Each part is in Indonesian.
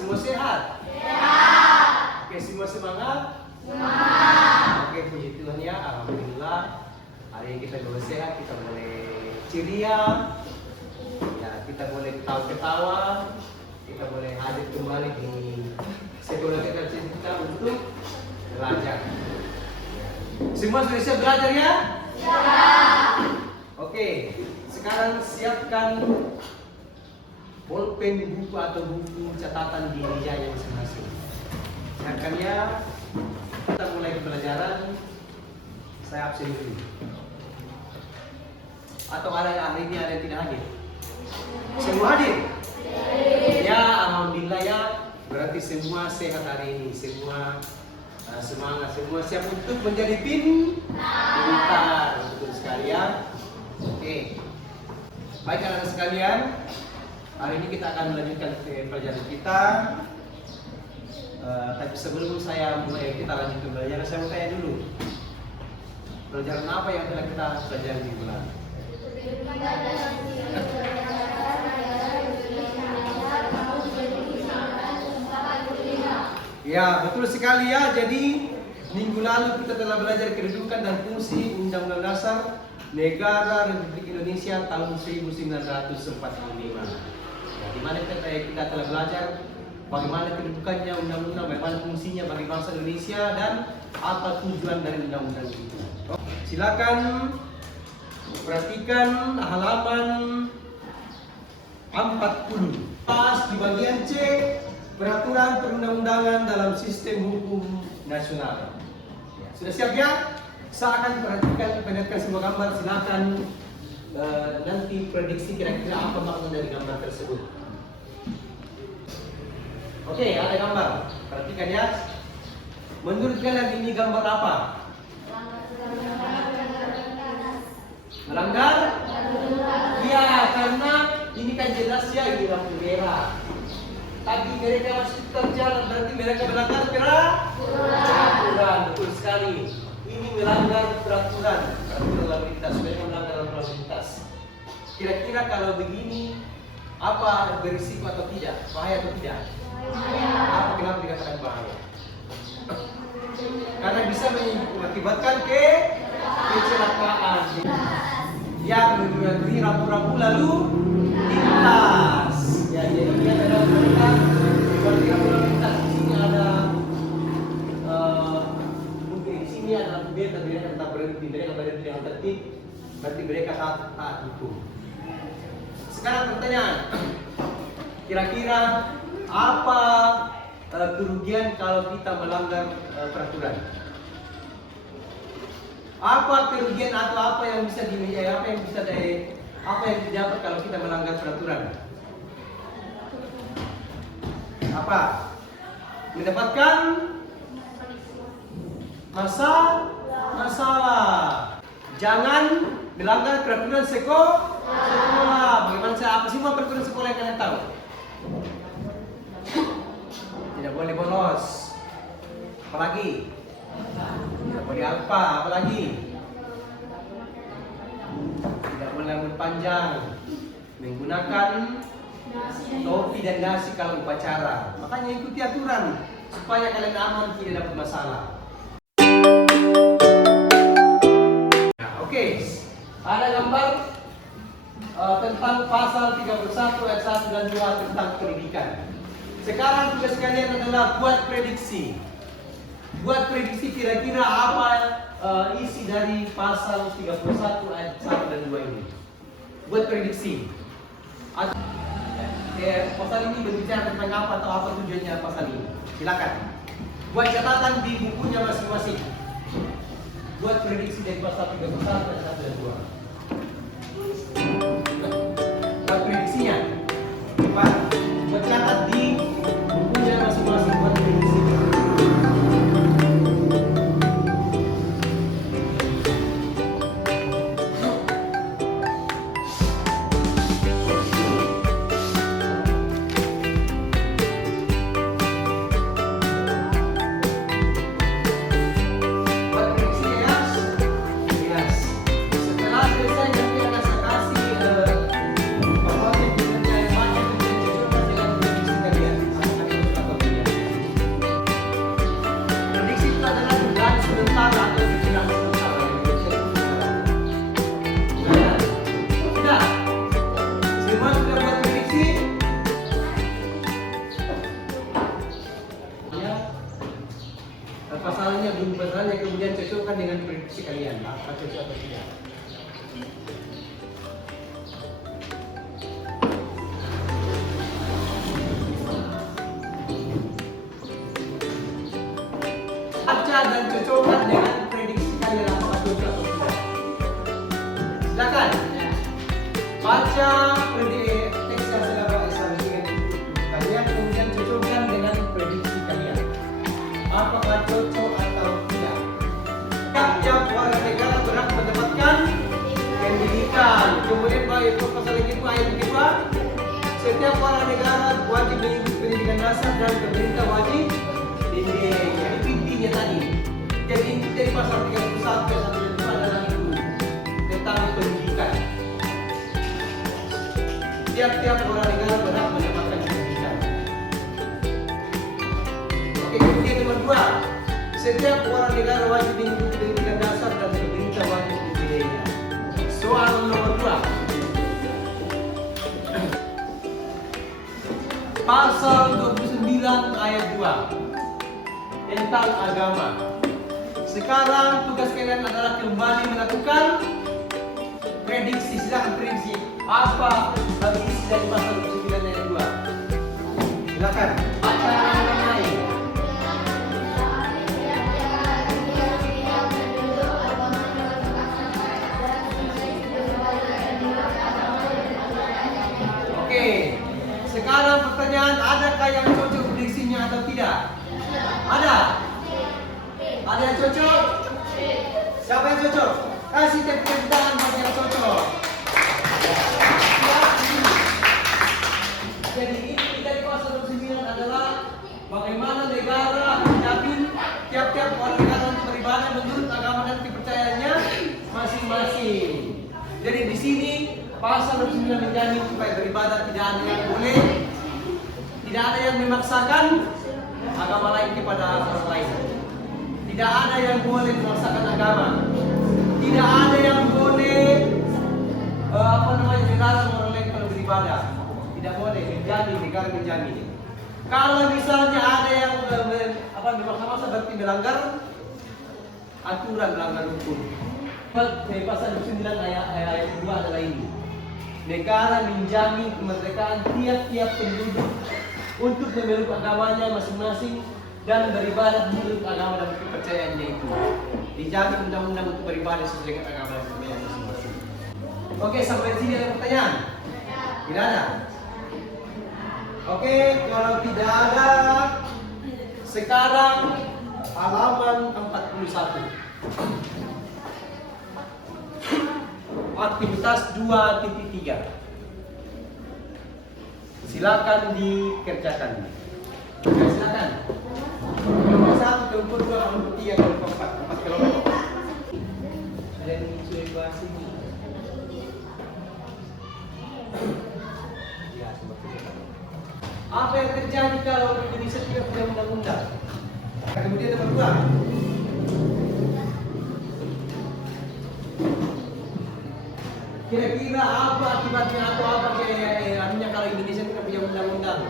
Semua sehat? Sehat. Oke, semua semangat? Semangat. Oke, puji Tuhan ya, alhamdulillah. Hari ini kita boleh sehat, kita boleh ceria. Ya, kita boleh ketawa-ketawa. Kita boleh hadir kembali di sekolah kita untuk belajar. Semua sudah siap belajar ya? Siap. Oke, sekarang siapkan bolpen, buku atau buku catatan di mejanya masing-masing. Siapkan ya. Kita mulai pembelajaran. Saya absen dulu. Atau ada yang hari ini ada yang tidak hadir? Semua hadir? Ya, alhamdulillah ya. Berarti semua sehat hari ini. Semua semangat, semua siap untuk menjadi pintar. Betul sekali ya. Oke. Baik anak-anak sekalian, hari ini kita akan melanjutkan pelajaran kita. Tapi sebelum saya mulai kita lanjut pelajaran, saya mau tanya dulu. Pelajaran apa yang telah kita pelajari di bulan? Ya, betul sekali ya. Jadi minggu lalu kita telah belajar kedudukan dan fungsi Undang-Undang Dasar Negara Republik Indonesia tahun 1945. Ya, di mana kita telah belajar bagaimana kedudukannya undang-undang, bagaimana fungsinya bagi bangsa Indonesia dan apa tujuan dari undang-undang itu. Silakan perhatikan halaman 40. Pas di bagian C, peraturan perundang-undangan dalam sistem hukum nasional. Ya, sudah siap ya? Saya akan perhatikan semua gambar. Silakan nanti prediksi kira-kira apa makna dari gambar tersebut. Oke, ada gambar. Perhatikan ya. Menurut kalian ini gambar apa? Melanggar? Iya, karena ini kan jelas ya ini lampu merah. Tadi mereka masih terjalan, berarti mereka melanggar peraturan. Betul sekali. Ini melanggar peraturan lalu lintas. Mereka melanggar lalu lintas. Kira-kira kalau begini, apa berisiko atau tidak? Bahaya atau tidak? Apa kenapa dikatakan bahaya? Karena bisa mengakibatkan kecelakaan. Yang memberi rambu-rambu lalu lintas. Ya, jadi dia adalah mereka seperti rambu-rambu lintas. Di sini ada mungkin di sini ada lampu merah, mereka tetap berhenti, mereka berhenti dengan tertib. Berarti mereka taat hukum. Sekarang pertanyaan, kira-kira apa kerugian kalau kita melanggar peraturan? Apa kerugian atau apa yang bisa apa yang didapat kalau kita melanggar peraturan? Apa? Mendapatkan masalah. Jangan melanggar peraturan sekolah. Bagaimana apa semua peraturan sekolah yang kalian tahu? Tidak boleh bolos. Apalagi? Tidak boleh alpa. Apalagi? Tidak boleh rambut panjang. Menggunakan topi dan dasi kalau upacara. Makanya ikuti aturan supaya kalian aman, tidak dapat masalah. Nah, oke. Ada gambar tentang pasal 31 ayat 1 dan 2 tentang pendidikan. Sekarang tugas kalian adalah buat prediksi. Buat prediksi kira-kira apa isi dari pasal 31 ayat 1 dan 2 ini. Buat prediksi. Pasal ini berbicara tentang apa atau apa tujuannya pasal ini. Silakan. Buat catatan di bukunya masing-masing. Buat prediksi dari pasal 31 ayat 1 dan 2. Buat prediksinya. Buat catat di bukunya masing-masing buat prediksi. Setelah selesai nanti akan saya kasih bahasanya belum beneran, yang kemudian cocokkan dengan prediksi kalian. Apa cocok atau tidak? Baca dan cocokkan dengan prediksi kalian apakah cocok atau tidak. Silakan. Baca teks yang sudah saya dengan kalian, kemudian cocokkan dengan prediksi kalian. Apakah cocok atau tidak? Tiap warga negara berhak mendapatkan pendidikan. Kemudian pasal yang kedua, ayat kedua, setiap warga negara wajib mengikuti pendidikan dasar dan pemerintah wajib bimbing. Jadi intinya tadi. Jadi inti dari pasal 31 sampai 32 adalah itu tentang pendidikan. Tiap-tiap warga negara berhak mendapatkan pendidikan. Oke, kemudian nomor 2, setiap warga negara wajib mengikuti pendidikan dasar dan pemerintah wajib membiayainya. Soal nomor 2, pasal 29 ayat 2 tentang agama. Sekarang tugas kalian adalah kembali melakukan prediksi. Silakan prediksi apa isi dari pasal 29 ayat 2. Silakan baca ramai-ramai. Oke, sekarang pertanyaan, adakah yang cocok prediksinya atau tidak? Ada? Ada yang cocok? Siapa yang cocok? Kasih tepuk tangan bagi yang cocok. Jadi ini dari pasal 29 adalah bagaimana negara menjamin tiap-tiap warga negara untuk beribadah menurut agama dan kepercayaannya masing-masing. Jadi di sini pasal 29 menjamin supaya beribadah tidak ada yang boleh, tidak ada yang memaksakan agama lain kepada orang lain. Tidak ada yang boleh memaksakan agama. Tidak ada yang boleh melarang orang lain kalau beribadah. Tidak boleh, menjamin, negara menjamin. Kalau misalnya ada yang memaksa-maksa berarti melanggar aturan, melanggar hukum. Pasal 29 ayat 2 adalah ini. Negara menjamin kemerdekaan tiap-tiap penduduk untuk memeluk agamanya masing-masing dan beribadah menurut agama dan kepercayaannya itu. Dijamin undang-undang untuk beribadah sesuai dengan agama dan kepercayaan masing-masing. Oke, sampai sini ada pertanyaan? Tidak ada? Oke, kalau tidak ada, sekarang halaman 41. Aktivitas 2.3. Silakan dikerjakan. Oke, silakan. Kelompok 1, kelompok 2, kelompok 3, kelompok 4. 4 kelompok. Ada yang sudah dibahas ini? Ya, seperti itu. Apa yang terjadi kalau Indonesia tidak punya undang-undang? Kemudian nomor 2. Kira-kira apa akibatnya atau apa kayaknya kalau Indonesia tidak punya undang-undang?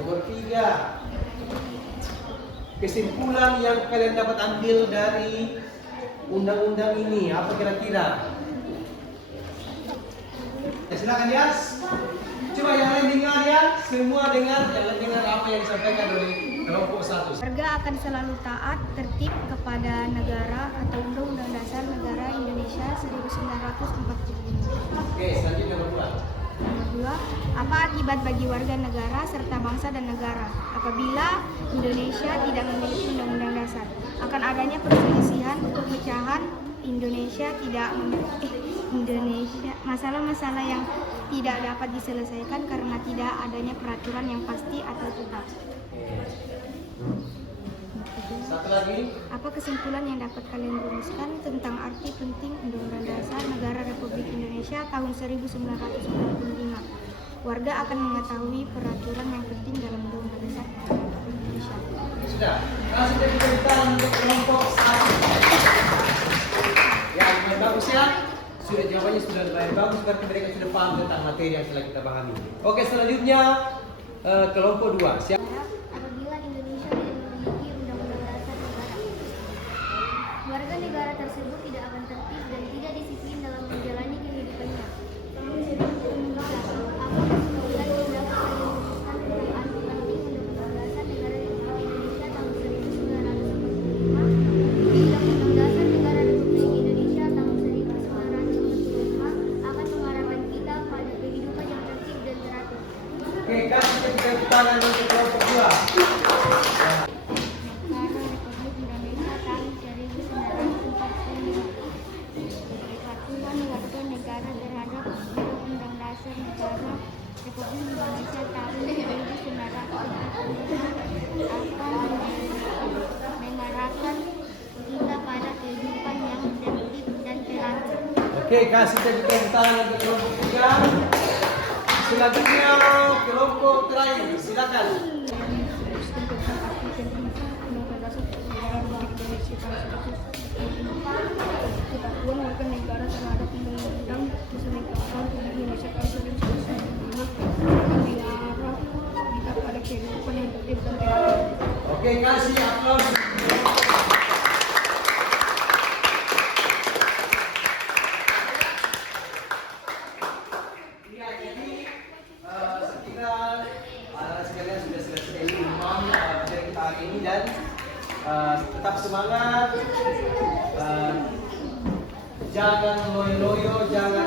Nomor 3, kesimpulan yang kalian dapat ambil dari undang-undang ini apa kira-kira? Ya, silakan ya. Coba yang lain dengar ya, semua dengar, jangan dengar apa yang disampaikan oleh kelompok 1. Warga akan selalu taat, tertib kepada negara atau Undang-Undang Dasar Negara Indonesia 1945. Oke, selanjutnya nomor 2. Nomor 2, apa akibat bagi warga negara serta bangsa dan negara apabila Indonesia tidak memiliki Undang-Undang Dasar? Akan adanya perselisihan, perpecahan, masalah-masalah yang tidak dapat diselesaikan karena tidak adanya peraturan yang pasti atau tetap. Satu lagi. Apa kesimpulan yang dapat kalian rumuskan tentang arti penting Undang-Undang Dasar Negara Republik Indonesia tahun 1945? Warga akan mengetahui peraturan yang penting dalam Undang-Undang Dasar Republik Indonesia. Sudah. Kasih tepuk tangan untuk kelompok 1. Ya, lumayan bagus ya. Sudah jawabannya sudah lumayan bagus, berarti mereka sudah paham tentang materi yang telah kita pahami. Oke, selanjutnya kelompok 2. Siap. Apabila Indonesia tidak memiliki Undang-Undang Dasar Negara. tersebut tidak akan tertib dan tidak disiplin dalam menjalani kehidupannya. Apa kemudian pendapat kalian memutuskan tentang arti penting Undang-Undang Dasar Negara Republik Indonesia tahun 1945? Undang-Undang Dasar Negara Republik Indonesia tahun 1945 akan mengarahkan kita pada kehidupan yang tertib dan teratur. Oke, kasih tepuk tangan untuk kelompok 2. Negara Republik Indonesia tahun 1945. Peraturan warga negara terhadap Undang-Undang Dasar Negara Republik Indonesia tahun 1945 akan mengarahkan kita pada kehidupan yang tertib dan teratur. Oke, kasih tepuk tangan untuk kelompok 3. Selanjutnya kelompok terakhir, silakan. Kepatuhan warga negara terhadap undang-undang keserentakan Republik Indonesia tahun 1945 mengarah kita pada kehidupan yang tertib dan teratur. Oke, kasih aplaus. Ya, jadi saya kira sekalian sudah selesai imam dari kita hari ini dan tetap semangat. Jangan loyo-loyo, jangan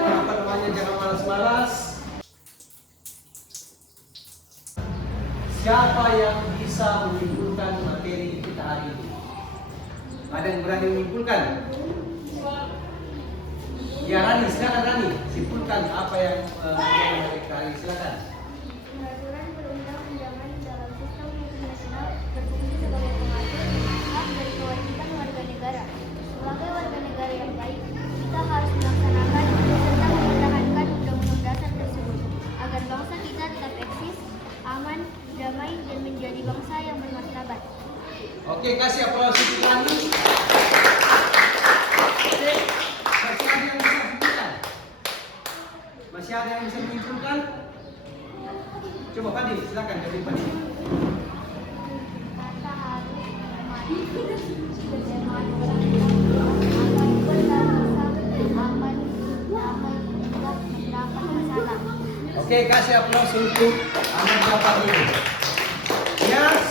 jangan malas-malas. Siapa yang bisa menyimpulkan materi kita hari ini? Ada yang berani menyimpulkan? Ya, Rani, silakan Rani, simpulkan apa yang menjadi kita hari ini, silakan. Peraturan perundang-undangan dalam sistem hukum nasional berfungsi sebagai pengatur hak dan kewajiban warga negara. Sebagai warga negara yang baik, kita harus melaksanakan serta mempertahankan undang-undang dasar tersebut agar bangsa kita tetap eksis, aman, damai, dan menjadi bangsa yang bermartabat. Oke, kasih aplaus untuk Rani. Oke, masih ada yang bisa menyimpulkan? Masih ada yang bisa menyimpulkan? Coba Fadil, silakan dari Fadil. Kata harus memahami kebersamaan agar berbangsa aman, damai, tidak mendapat masalah. Oke, kasih aplaus untuk anak bapak ini. Yes,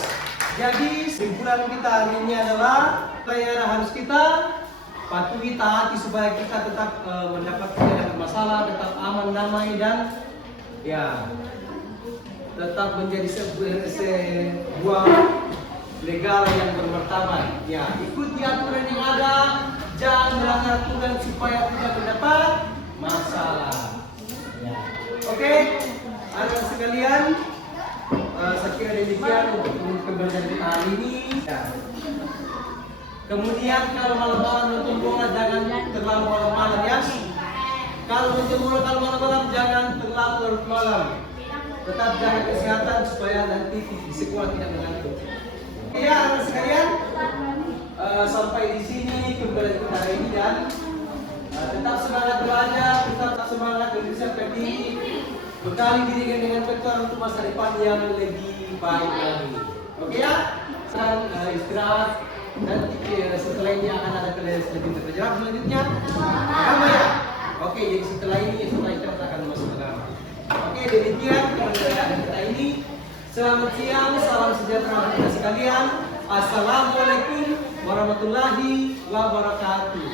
jadi kesimpulan kita hari ini adalah yang harus kita patuhi, taati supaya kita tetap mendapat tidak masalah, tetap aman, damai dan ya tetap menjadi sebuah negara yang bermartabat. Ya, ikuti aturan yang ada, jangan melanggar aturan supaya tidak mendapat masalah. Ya. Oke, anak sekalian, saya kira demikian untuk pembelajaran kita hari ini. Ya. Kemudian kalau malam-malam nonton bola jangan terlalu malam-malam ya. Kalau nonton bola kalau malam-malam jangan terlalu larut malam. Tetap jaga kesehatan supaya nanti di sekolah tidak mengantuk. Ya, anak sekalian, sampai di sini pembelajaran kita hari ini dan tetap semangat belajar, tetap semangat mempersiapkan diri, bekali diri dengan bekal untuk masa depan yang lebih baik lagi. Oke ya? Sekarang istirahat. Nanti setelah ini akan ada kelas lebih pelajaran selanjutnya. Sama ya? Oke, jadi setelah ini kita akan masuk ke dalam. Oke, demikian pembelajaran kita ini. Selamat siang, salam sejahtera untuk kita sekalian. Assalamualaikum warahmatullahi wabarakatuh.